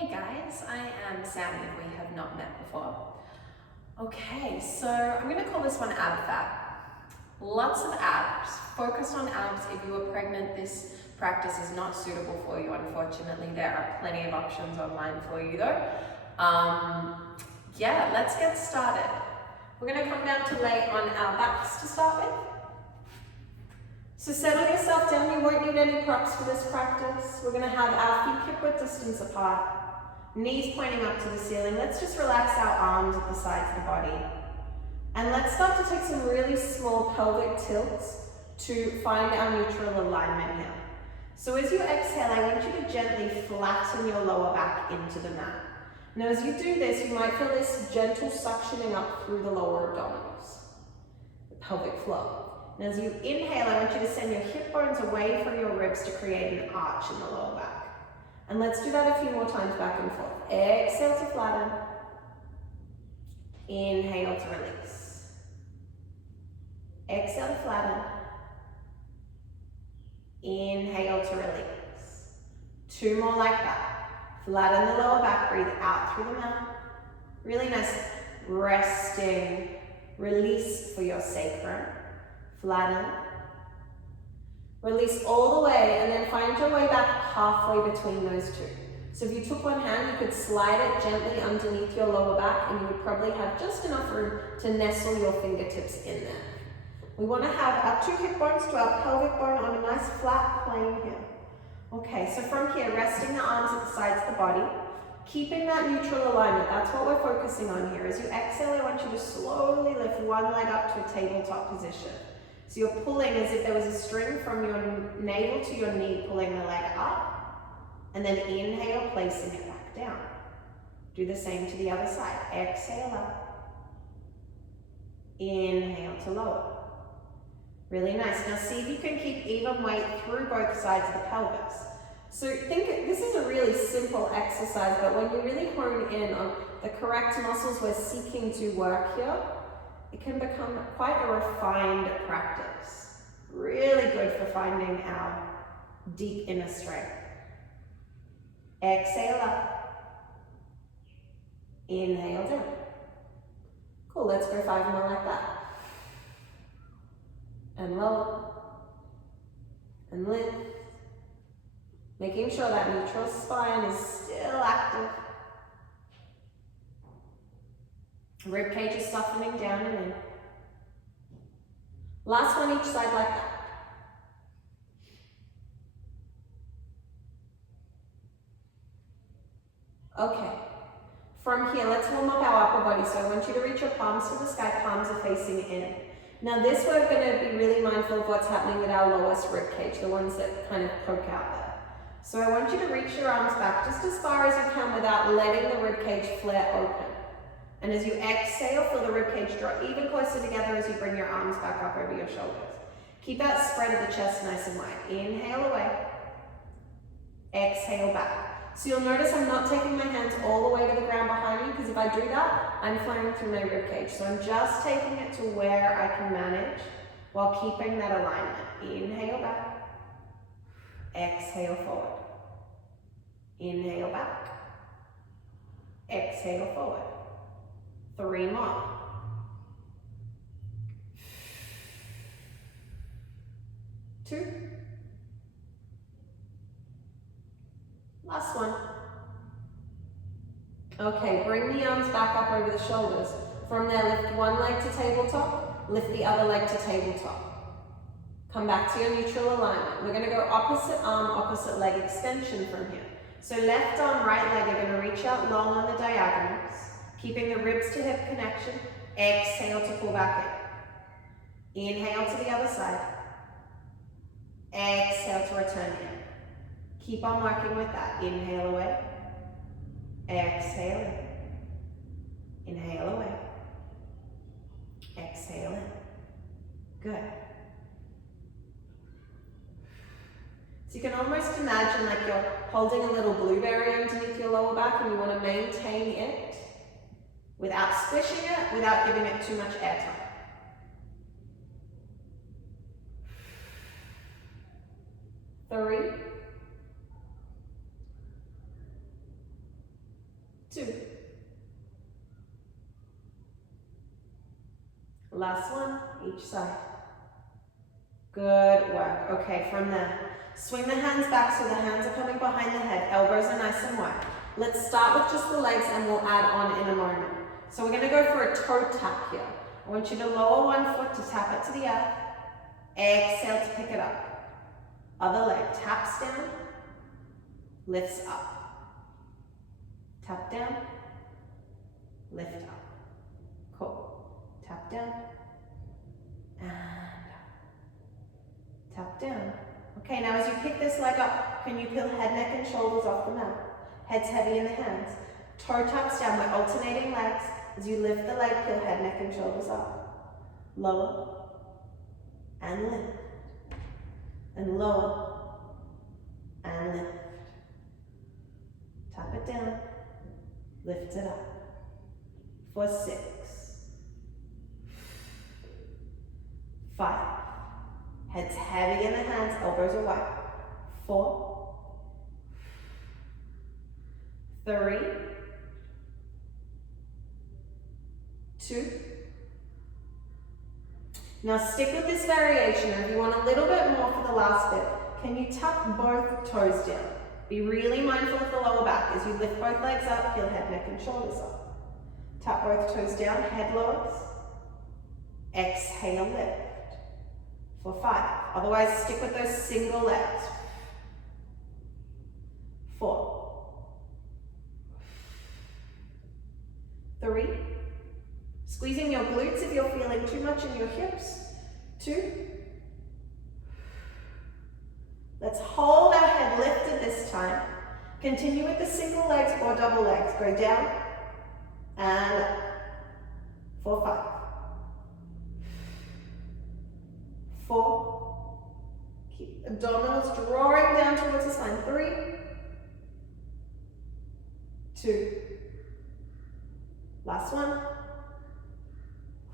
Hey guys, I am Sammy if we have not met before. Okay, so I'm going to call this one Ab Fab. Lots of abs, focused on abs. If you are pregnant, this practice is not suitable for you, unfortunately. There are plenty of options online for you though. Yeah, let's get started. We're going to come down to lay on our backs to start with. So settle yourself down, you won't need any props for this practice. We're going to have our feet hip width distance apart. Knees pointing up to the ceiling. Let's just relax our arms at the sides of the body. And let's start to take some really small pelvic tilts to find our neutral alignment here. So as you exhale, I want you to gently flatten your lower back into the mat. Now as you do this, you might feel this gentle suctioning up through the lower abdominals, the pelvic floor. And as you inhale, I want you to send your hip bones away from your ribs to create an arch in the lower back. And let's do that a few more times back and forth. Exhale to flatten. Inhale to release. Exhale to flatten. Inhale to release. Two more like that. Flatten the lower back, breathe out through the mouth. Really nice resting release for your sacrum. Flatten. Release all the way and then find your way back halfway between those two. So if you took one hand, you could slide it gently underneath your lower back and you would probably have just enough room to nestle your fingertips in there. We want to have our two hip bones to our pelvic bone on a nice flat plane here. Okay, so from here, resting the arms at the sides of the body, keeping that neutral alignment. That's what we're focusing on here. As you exhale, I want you to slowly lift one leg up to a tabletop position. So you're pulling as if there was a string from your navel to your knee, pulling the leg up, and then inhale, placing it back down. Do the same to the other side. Exhale up. Inhale to lower. Really nice. Now see if you can keep even weight through both sides of the pelvis. So think this is a really simple exercise, but when you really hone in on the correct muscles we're seeking to work here, it can become quite a refined practice. Really good for finding our deep inner strength. Exhale up. Inhale down. Cool, let's go 5 more like that. And lower. And lift. Making sure that neutral spine is still active. Rib cage is softening down and in. Last one each side like that. Okay. From here, let's warm up our upper body. So I want you to reach your palms to the sky, palms are facing in. Now this, we're going to be really mindful of what's happening with our lowest rib cage, the ones that kind of poke out there. So I want you to reach your arms back just as far as you can without letting the rib cage flare open. And as you exhale, feel the ribcage draw even closer together as you bring your arms back up over your shoulders. Keep that spread of the chest nice and wide. Inhale away. Exhale back. So you'll notice I'm not taking my hands all the way to the ground behind me, because if I do that, I'm flaring through my ribcage. So I'm just taking it to where I can manage while keeping that alignment. Inhale back. Exhale forward. Inhale back. Exhale forward. 3 more. 2. Last one. Okay, bring the arms back up over the shoulders. From there, lift one leg to tabletop, lift the other leg to tabletop. Come back to your neutral alignment. We're going to go opposite arm, opposite leg extension from here. So left arm, right leg are going to reach out long on the diagonals. Keeping the ribs to hip connection. Exhale to pull back in. Inhale to the other side. Exhale to return in. Keep on working with that. Inhale away. Exhale in. Inhale away. Exhale in. Good. So you can almost imagine like you're holding a little blueberry underneath your lower back and you want to maintain it without squishing it, without giving it too much airtime. 3, Last one, each side. Good work. Okay, from there, swing the hands back so the hands are coming behind the head. Elbows are nice and wide. Let's start with just the legs and we'll add on in a moment. So we're going to go for a toe tap here. I want you to lower one foot to tap it to the earth. Exhale to pick it up. Other leg taps down, lifts up. Tap down, lift up. Cool. Tap down, and tap down. Okay, now as you pick this leg up, can you peel head, neck, and shoulders off the mat? Head's heavy in the hands. Toe taps down, we're alternating legs. As you lift the leg, peel head, neck, and shoulders up. Lower, and lift. And lower, and lift. Tap it down, lift it up. For 6, 5. Head's heavy in the hands, elbows are wide. 4, 3, 2. Now stick with this variation, or if you want a little bit more for the last bit, can you tap both toes down? Be really mindful of the lower back as you lift both legs up, peel head, neck, and shoulders up. Tap both toes down, head lowers. Exhale, lift. For 5. Otherwise, stick with those single legs. 4, 3. Squeezing your glutes if you're feeling too much in your hips. 2. Let's hold our head lifted this time. Continue with the single legs or double legs. Go down and up. For 5. 4. Keep abdominals drawing down towards the spine. 3, 2. Last one.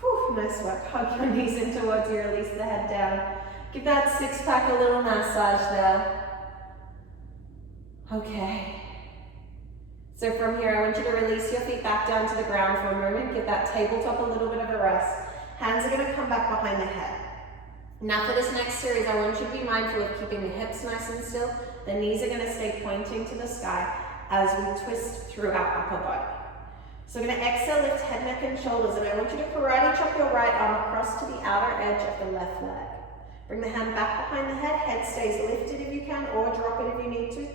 Whew, nice work. Hug your knees in towards you, release the head down. Give that six-pack a little massage there. Okay. So from here, I want you to release your feet back down to the ground for a moment. Give that tabletop a little bit of a rest. Hands are going to come back behind the head. Now for this next series, I want you to be mindful of keeping the hips nice and still. The knees are going to stay pointing to the sky as we twist through our upper body. So we're going to exhale, lift head, neck, and shoulders, and I want you to karate chop your right arm across to the outer edge of the left leg. Bring the hand back behind the head, head stays lifted if you can, or drop it if you need to.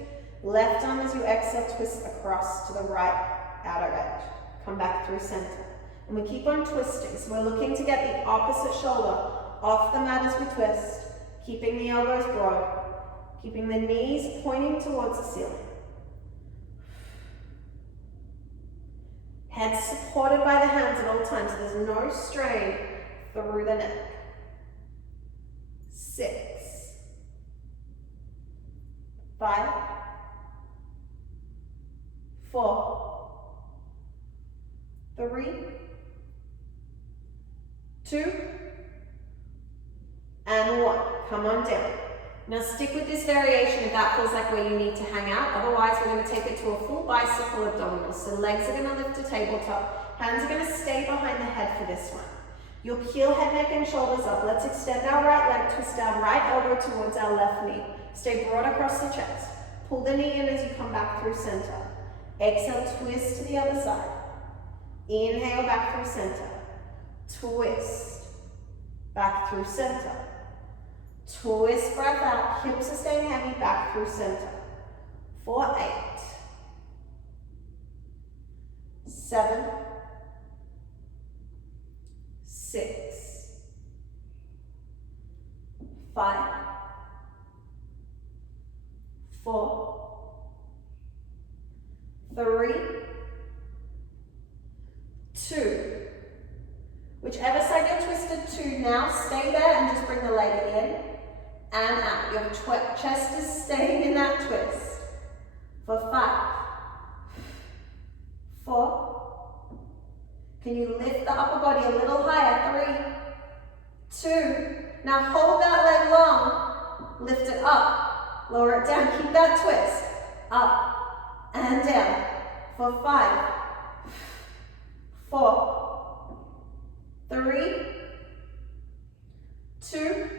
Left arm as you exhale, twist across to the right outer edge. Come back through center. And we keep on twisting, so we're looking to get the opposite shoulder off the mat as we twist, keeping the elbows broad, keeping the knees pointing towards the ceiling. Head supported by the hands at all times, so there's no strain through the neck. 6, 5, 4, 3, 2, and 1. Come on down. Now stick with this variation if that feels like where you need to hang out. Otherwise, we're going to take it to a full bicycle abdominal. So legs are going to lift to tabletop. Hands are going to stay behind the head for this one. You'll peel head, neck, and shoulders up. Let's extend our right leg, twist our right elbow towards our left knee. Stay broad across the chest. Pull the knee in as you come back through center. Exhale, twist to the other side. Inhale, back through center. Twist. Back through center. Twist, breath out. Hips are staying heavy, back through center. For 8, 7, 6, 5, 4, 3, 2. Whichever side you're twisted to now, stay there and just bring the leg in and out. Your chest is staying in that twist. For 5, 4. Can you lift the upper body a little higher? 3, 2. Now hold that leg long. Lift it up. Lower it down. Keep that twist. Up and down. For 5, 4, 3, 2,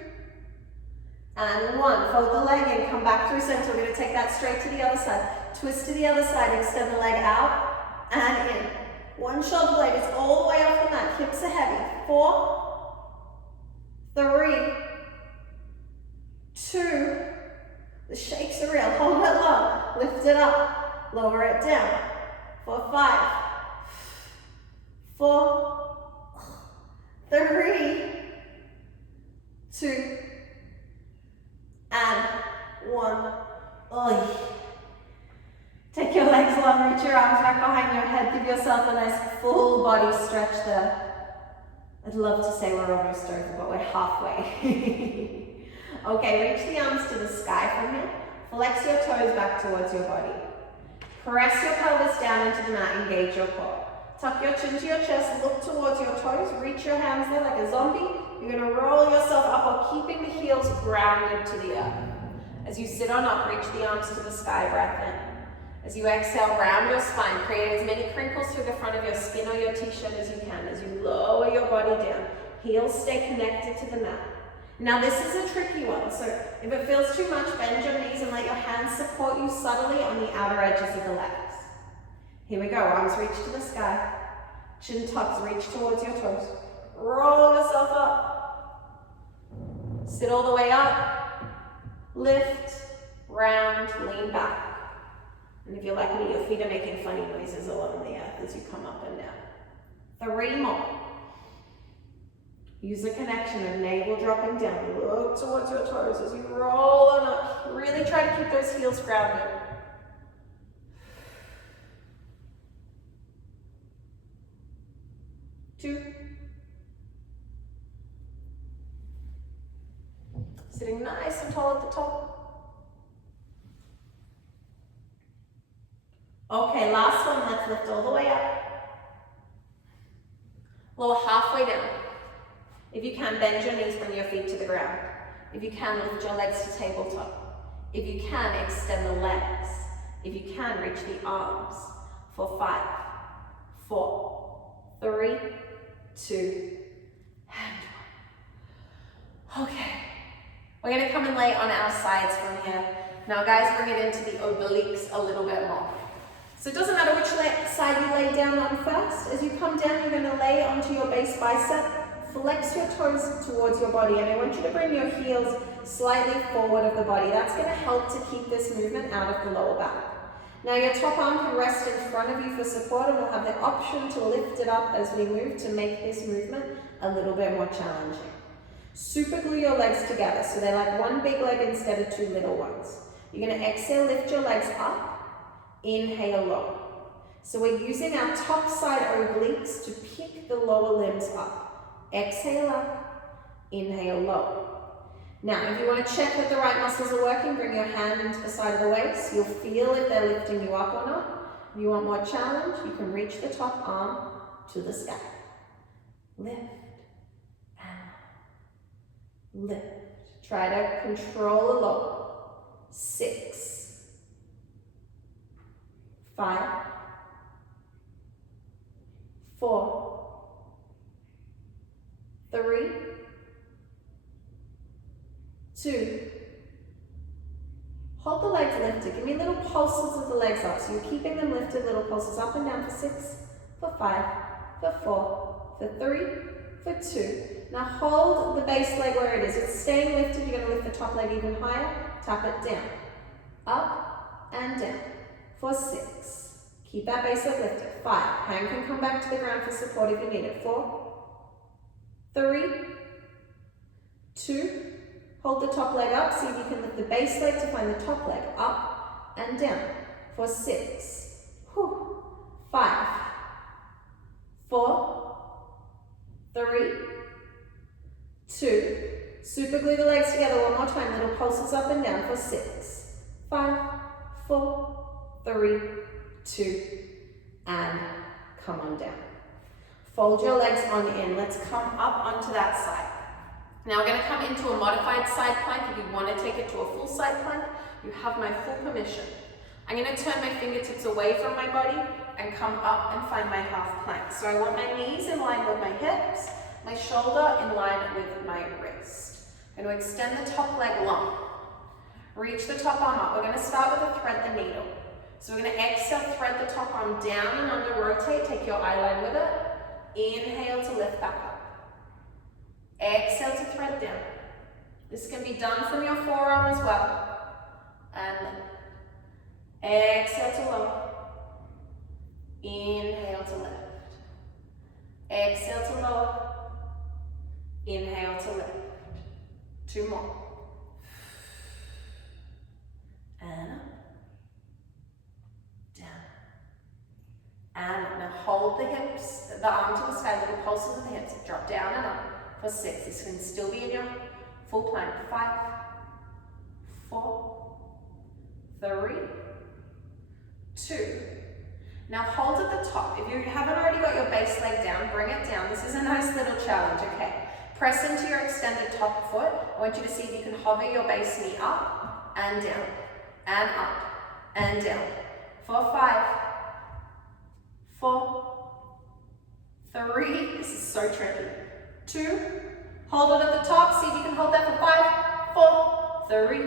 and 1. Fold the leg in, come back through center. We're going to take that straight to the other side. Twist to the other side, extend the leg out and in. One shoulder blade is all the way off the mat, hips are heavy. 4, 3, 2, the shakes are real, hold it low, lift it up, lower it down. 4, 5, 4, 3, 2, and 1. Oy. Take your legs long, reach your arms back behind your head, give yourself a nice full body stretch there. I'd love to say we're almost over, but we're halfway. Okay, reach the arms to the sky from here. Flex your toes back towards your body. Press your pelvis down into the mat, engage your core. Tuck your chin to your chest, look towards your toes, reach your hands there like a zombie. You're going to roll yourself up while keeping the heels grounded to the earth. As you sit on up, reach the arms to the sky, breath in. As you exhale, round your spine, create as many crinkles through the front of your skin or your t-shirt as you can. As you lower your body down, heels stay connected to the mat. Now this is a tricky one, so if it feels too much, bend your knees and let your hands support you subtly on the outer edges of the legs. Here we go, arms reach to the sky, chin tucks, reach towards your toes. Roll yourself up, sit all the way up, lift, round, lean back. And if you're like me, your feet are making funny noises along the earth as you come up and down. 3 more. Use the connection of navel dropping down. Look towards your toes as you roll on up. Really try to keep those heels grounded. 2. Sitting nice and tall at the top. Okay, last one, let's lift all the way up. Lower halfway down. If you can, bend your knees, bring your feet to the ground. If you can, lift your legs to tabletop. If you can, extend the legs. If you can, reach the arms. For 5, 4, 3, 2, and 1. Okay. We're going to come and lay on our sides from here. Now guys, bring it into the obliques a little bit more. So it doesn't matter which side you lay down on first. As you come down, you're going to lay onto your base bicep. Flex your toes towards your body, and I want you to bring your heels slightly forward of the body. That's going to help to keep this movement out of the lower back. Now your top arm can rest in front of you for support, and we'll have the option to lift it up as we move to make this movement a little bit more challenging. Super glue your legs together so they're like one big leg instead of 2 little ones. You're going to exhale, lift your legs up. Inhale low. So we're using our top side obliques to pick the lower limbs up. Exhale up, inhale low. Now, if you want to check that the right muscles are working, bring your hand into the side of the waist. You'll feel if they're lifting you up or not. If you want more challenge, you can reach the top arm to the sky. Lift and lift. Try to control the low. 6, 5, 4, 3, 2. Hold the legs lifted. Give me little pulses of the legs up. So you're keeping them lifted, little pulses up and down for 6, for 5, for 4, for 3, for 2. Now hold the base leg where it is. It's staying lifted. You're going to lift the top leg even higher. Tap it down. Up and down. For 6. Keep that base leg lifted. 5. Hand can come back to the ground for support if you need it. 4, 3, 2. Hold the top leg up. See if you can lift the base leg to find the top leg. Up and down. For 6. 5, 4, 3, 2. Super glue the legs together one more time. Little pulses up and down for 6, 5, 4, 3, 2, and come on down. Fold your legs on in. Let's come up onto that side. Now we're going to come into a modified side plank. If you want to take it to a full side plank, you have my full permission. I'm going to turn my fingertips away from my body and come up and find my half plank. So I want my knees in line with my hips, my shoulder in line with my wrist. We're going to extend the top leg long. Reach the top arm up. We're going to start with a thread the needle. So we're going to exhale, thread the top arm down and under, rotate, take your eye line with it. Inhale to lift back up. Exhale to thread down. This can be done from your forearm as well. And exhale to lower. Inhale to lift. Exhale to lower. Inhale to lift. 2 more. And up. Down. And up. Now hold the hips, the arm to the sky, little pulses of the hips. Drop down and up for 6. This can still be in your full plank. 5, 4, 3, 2. Now hold at the top. If you haven't already got your base leg down, bring it down. This is a nice little challenge, okay? Press into your extended top foot. I want you to see if you can hover your base knee up and down, and up, and down. For 5, 4, 3, this is so tricky. 2, hold it at the top, see if you can hold that for 5, 4, 3,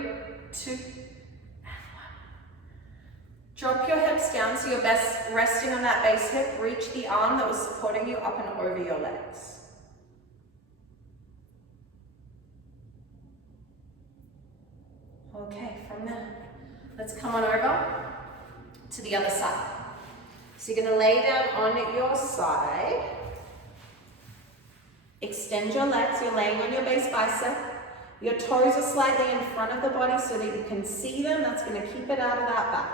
2, and 1. Drop your hips down so you're best resting on that base hip. Reach the arm that was supporting you up and over your legs. Okay, from there, let's come on over to the other side. So you're going to lay down on your side. Extend your legs. You're laying on your base bicep. Your toes are slightly in front of the body so that you can see them. That's going to keep it out of that back.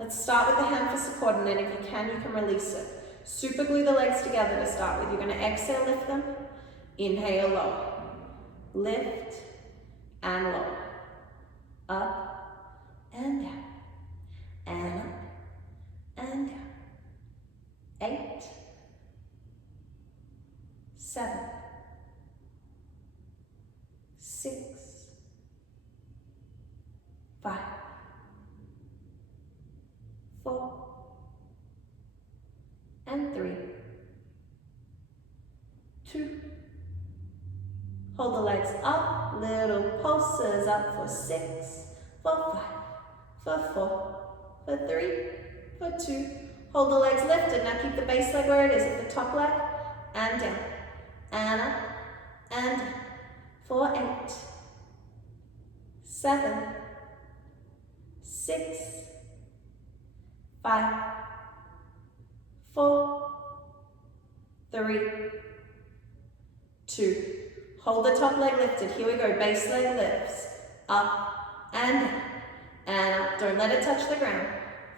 Let's start with the hand for support, and then if you can release it. Super glue the legs together to start with. You're going to exhale, lift them. Inhale, lower. Lift and lower. Up and down. And up and down. 8, 7, 6, 5, 4, and 3, 2. Hold the legs up, little pulses up for 6, for 5, for 4, for 3, for 2. Hold the legs lifted. Now keep the base leg where it is at the top leg, and down, and up, and down. For 8, 7, 6, 5, 4, 3, 2. Hold the top leg lifted. Here we go. Base leg lifts. Up and down. And up. Don't let it touch the ground.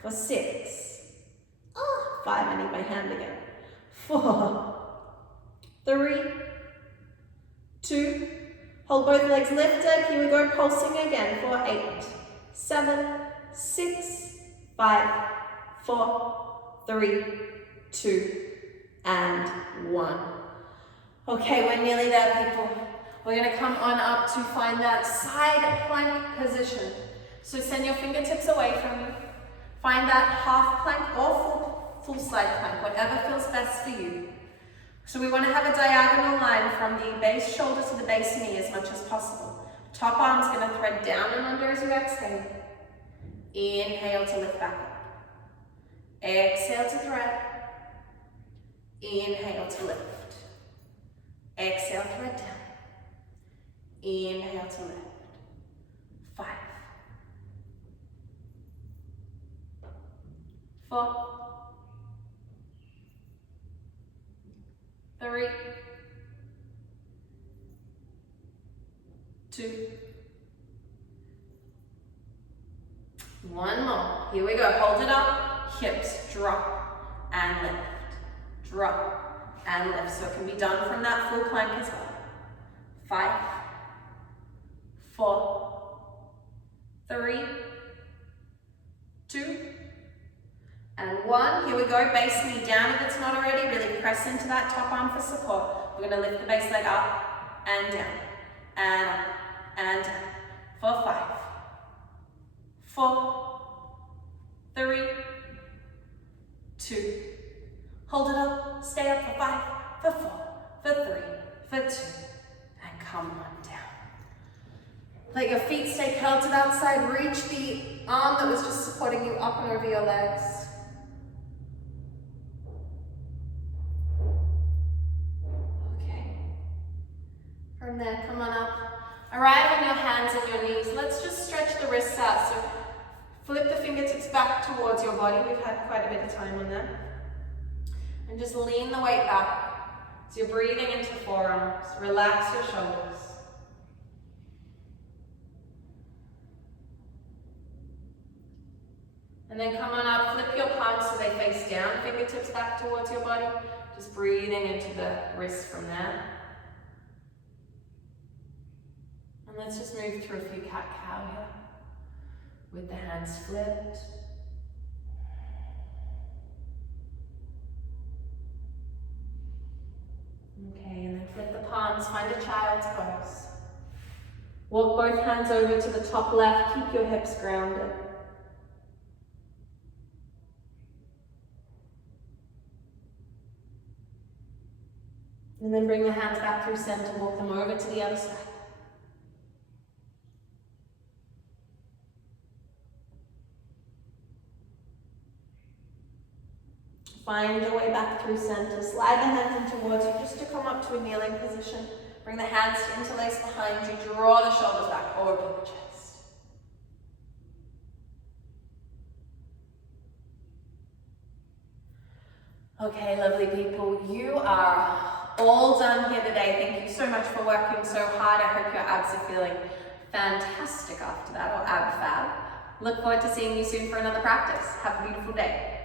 For 6. 5. I need my hand again. 4, 3, 2. Hold both legs lifted. Here we go. Pulsing again. For 8, 7, 6, 5, 4, 3, 2, and 1. Okay, we're nearly there, people. We're going to come on up to find that side plank position. So send your fingertips away from you. Find that half plank or full side plank, whatever feels best for you. So we want to have a diagonal line from the base shoulder to the base knee as much as possible. Top arm's going to thread down and under as you exhale. Inhale to lift back up. Exhale to thread. Inhale to lift. Exhale, thread down. Inhale to lift. 5, 4, 3, 2, 1 more. Here we go. Hold it up. Hips drop and lift. Drop and lift. So it can be done from that full plank as well. 5, 4, 3, 2, and 1. Here we go. Base knee down if it's not already. Really press into that top arm for support. We're going to lift the base leg up and down. And up and down. For 5, 4, 3, 2. Hold it up. Stay up for 5, for 4, for 3, for 2. And come on down. that your feet stay curled to that side. Reach the arm that was just supporting you up and over your legs. Okay. From there, come on up. Arrive on your hands and your knees. Let's just stretch the wrists out. So flip the fingertips back towards your body. We've had quite a bit of time on that. And just lean the weight back. So you're breathing into the forearms. Relax your shoulders. And then come on up, flip your palms so they face down, fingertips back towards your body. Just breathing into the wrists from there. And let's just move through a few cat-cow here. With the hands flipped. Okay, and then flip the palms, find a child's pose. Walk both hands over to the top left, keep your hips grounded. And then bring the hands back through center, walk them over to the other side. Find your way back through center. Slide the hands in towards you just to come up to a kneeling position. Bring the hands to interlace behind you. Draw the shoulders back, open the chest. Okay, lovely people, you are all done here today. Thank you so much for working so hard. I hope your abs are feeling fantastic after that, or ab fab. Look forward to seeing you soon for another practice. Have a beautiful day.